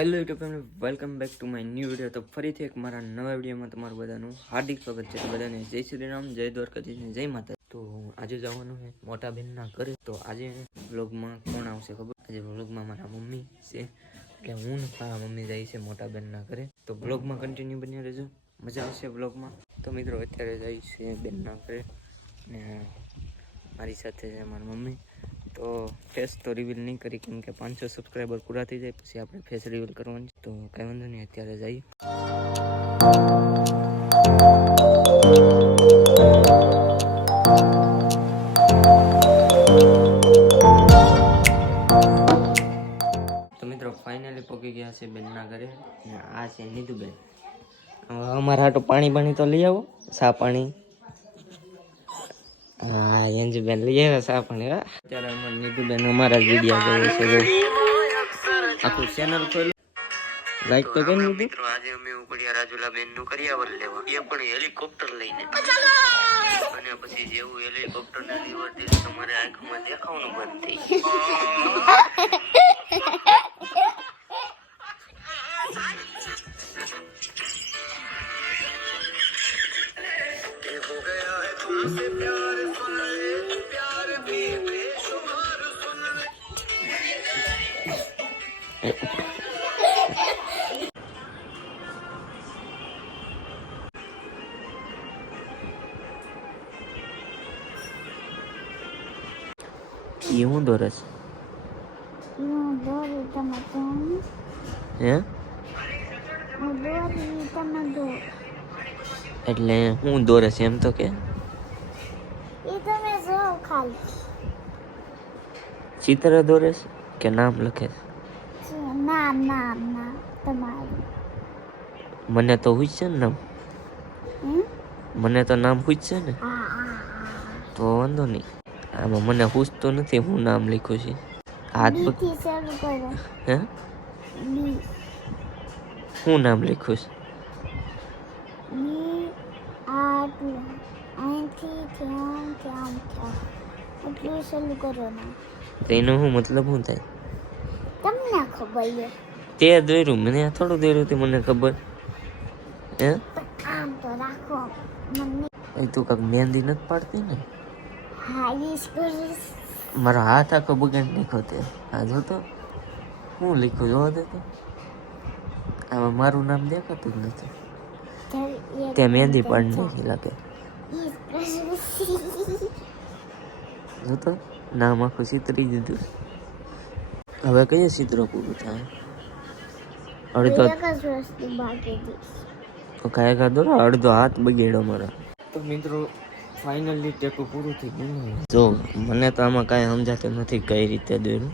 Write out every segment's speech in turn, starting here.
Hello YouTube welcome back to my new video તો ફરીથી એક મારા નવા વિડીયોમાં તમારું બધાનું હાર્દિક સ્વાગત છે. બધાને જય શ્રી રામ, જય દ્વારકાધીશ જય માતા તો આજે જવાનું છે મોટા બેનના ઘરે. તો આજે વ્લોગમાં કોણ આવશે ખબર? આજે વ્લોગમાં મારા મમ્મી છે. એટલે હું મારા મમ્મી જાય છે મોટા બેનના ઘરે. તો વ્લોગમાં કન્ટિન્યુ બન્યા રહેજો. મજા આવશે વ્લોગમાં. તો મિત્રો, અત્યારે જાય છે બેનના ઘરે. ને મારી સાથે છે મારી મમ્મી. તો ફેસ તો રિવીલ નહીં કરી, કેમ કે પાંચસો સબસ્ક્રાઈબર પૂરા થઈ જાય, પછી આપણે ફેસ રિવીલ કરવાનું તો કંઈ વાંધો નહીં, અત્યારે જઈએ. તો મિત્રો ફાઇનલી પહોંચી ગયા છે બેનના ઘરે. આ છે નીતુબેન. અમારા હાટું પાણી પાણી તો લઈ આવો સા પાણી. હા અંજુબેન લઈ આવ્યા સા પાણી હા અત્યારે અમારે નીતુબેન અમારા જ વીડિયો જોવે છે આખું ચેનલ ખોલ્યું. લાઈક તો કરી દીધું. મિત્રો આજે અમે ઉપડ્યા રાજુલા બેનનું કરિયાવર લેવા. એ પણ હેલિકોપ્ટર લઈને. અને પછી જેવું હેલિકોપ્ટર ને લીવર તમારે આંખમાં દેખાવાનું બંધ થઈ ગયું. એ હું દોરસ હું દોરી તમે કોણ હે હું દોરી તમે દો એટલે હું દોરસ એમ તો કે એ તમે જો ખાલી ચિત્ર દોરસ કે નામ લખે છે? ના ના ના તમારું. મને તો છે ને નામ? મને તો નામ હુજ છે ને. તો વાંધો નહીં. આમાં મને પૂછતો નથી હું નામ લખ્યું છે. હાથ હે? હું નામ લખ્યું છે? તેનો શું મતલબ શું થાય? તે દોર્યું મને થોડું દોર્યું તે મને ખબર. હે? આમ તો રાખો એ તું કાંઈક મહેંદી નથી પાડતી ને? હા મારો હાથ આખો બગાડ નાખ્યો તે. આ જો તો. હું લખ્યું જોવા દે તો. આમાં મારું નામ દેખાતું જ નથી. તે મહેંદી પણ નથી લાગે. જો તો નામ આખું ચિતરી દીધું. હવે કઈ ચિત્ર પૂરું થાય? અડધો કાંઈ કાઢો ને અડધો હાથ બગેડો મારા. તો મિત્રો ફાઇનલી ટેકો પૂરું થઈ ગયું જો મને તો આમાં કાંઈ સમજાતું નથી કઈ રીતે દોર્યું.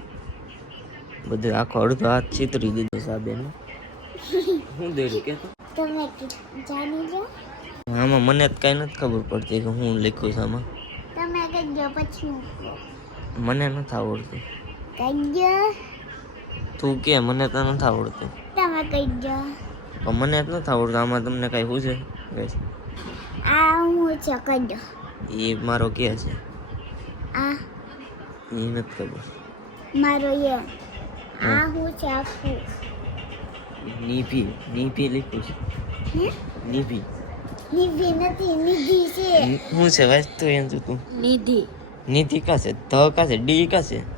બધું આખો અડધો હાથ ચિતરી દીધો સાબેનો. હું દોર્યું કે તો તમે કી- જાણી જો આમાં મને જ કાંઈ નથી ખબર પડતી કે હું લખ્યું છે આમાં. મને નથી આવડતું. કહેજો તું કે મને તો નથી આવડતું. તમે પણ મને જ નથી આવડતું આમાં તમને કાંઈ છે? ગાઈસ આ હું છે કહેજો એ મારો કે છે. આ? એ નથી ખબર. મારો એ. આ હું. છે આખું નીભી નીભી લખ્યું છે. હે? નીભી. નિધિ નથી નિધિ છે. હું છે વાસ્તુ તો એમ તું નિધિ. નીતિ કા છે? ધ કા છે? ડી કા છે?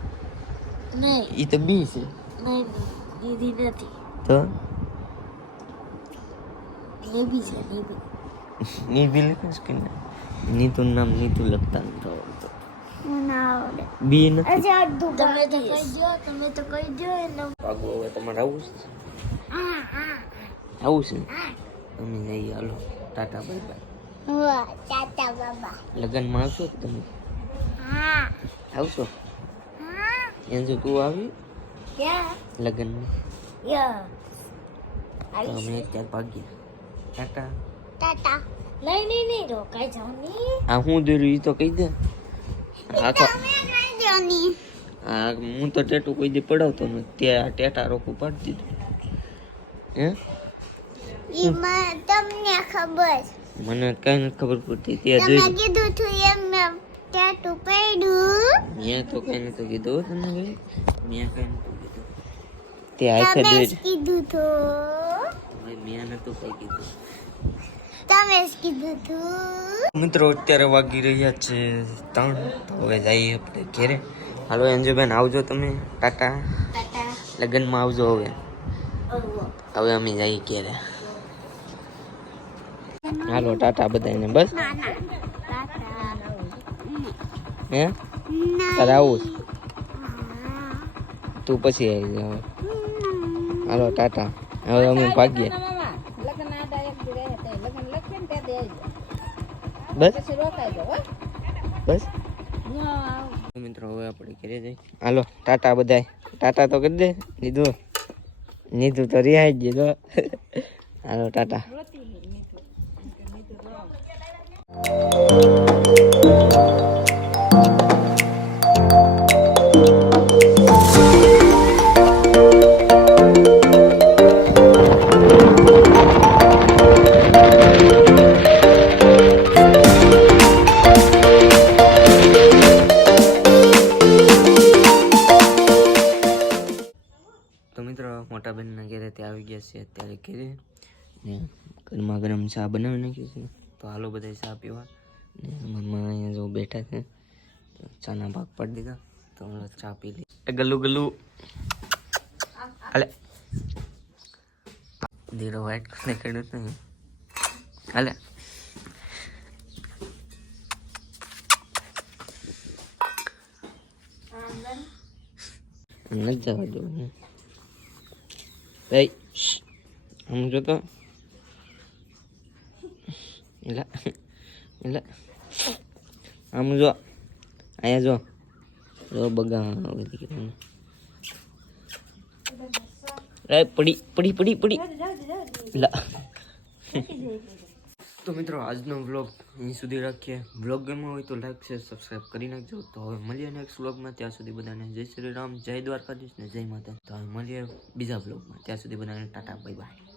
નહીં. એ તો બી છે. નહીં દીદી નથી. તો? નિધિ છે નિધિ નીભી લખ્યું છે કે ના નીતુનું નામ નીતુ લખતા નથી આવડતું. મને આવડે. બી નથી. તમે તો કહેજો તમે તો કહેજો એને. આગું હવે તમારે આવું છે? આવું છે? અમે જઈએ હાલો. Tata bye bye. ટાટા બાબા. લગ્નમાં આવશો તમે? હા. આવશો? હા એમ જો તું આવી યા લગ્નમાં અમે અત્યારે ભાગ્યા ટાટા ટાટા નહીં નહીં નહીં રોકાઈ ની આ હું દોર્યું એ તો કહી દે આખો ની આ હું તો ટેટુ કોઈ દી પડાવતો નથી ત્યાં ટેટા રોકું પાડી દીધું હે એમાં તમને ખબર મને કઈ નથી ખબર પડતી ત્યાં જોઈ કીધું છું એમ મેં ટેટુ પડ્યું. મેં તો કઈ નતું કીધું તમને ભાઈ મેં કઈ નતું કીધું. તે હાથે તમે જ કીધું તો. હવે મેં નતું કઈ કીધું. તમે જ કીધું તું. મિત્રો અત્યારે વાગી રહ્યા છે ત્રણ. તો હવે જઈએ આપણે ઘેરે. હાલો એન્જોબેન આવજો તમે. ટાટા. લગ્નમાં આવજો હવે. હવે અમે જઈએ ઘેરે. હાલો ટાટા બધાને બસ? ના ના. ટાટા હે ના તારે આવું છે? તું પછી આવી જા હવે. હાલો ટાટા હવે અમે ભાગીએ બસ બસ મિત્રો હવે આપણે ઘરે જઈ હાલો ટાટા બધાય ટાટા તો કરી દે લીધું નીધું તો રિહાઈ જ ગયું તો હાલો ટાટા તો મોટા ઘરે ત્યાં આવી ગયા છે અત્યારે ઘેરે. ને ગરમા ગરમ ચા બનાવી નાખ્યું છે. તો હાલો બધા ચા પીવા. ને મમ્મા અહીંયા જો બેઠા છે. ચાના ભાગ પાડી દીધા. તો હવે ચા પી લઈ ગલ્લુ ગલ્લુ. હાલે. ધીરો વાઇટ કરીને ખેડૂત નહીં હાલે. નથી જવા દેવું એ આમ જો તો એલા એલા આમ જો અહીંયા જો જો બગા એ પડી પડી પડી પડી એલા તો મિત્રો, આજનો વ્લોગ અહીં સુધી રાખીએ. વ્લોગ ગમ્યો હોય તો લાઈક શેર સબસ્ક્રાઈબ કરી નાખજો. તો હવે મળીએ નેક્સ્ટ વ્લોગમાં ત્યાં સુધી બધાને જય શ્રી રામ, જય દ્વારકાધીશ ને જય માતા તો હવે મળીએ બીજા વ્લોગમાં ત્યાં સુધી બધાને ટાટા બાય બાય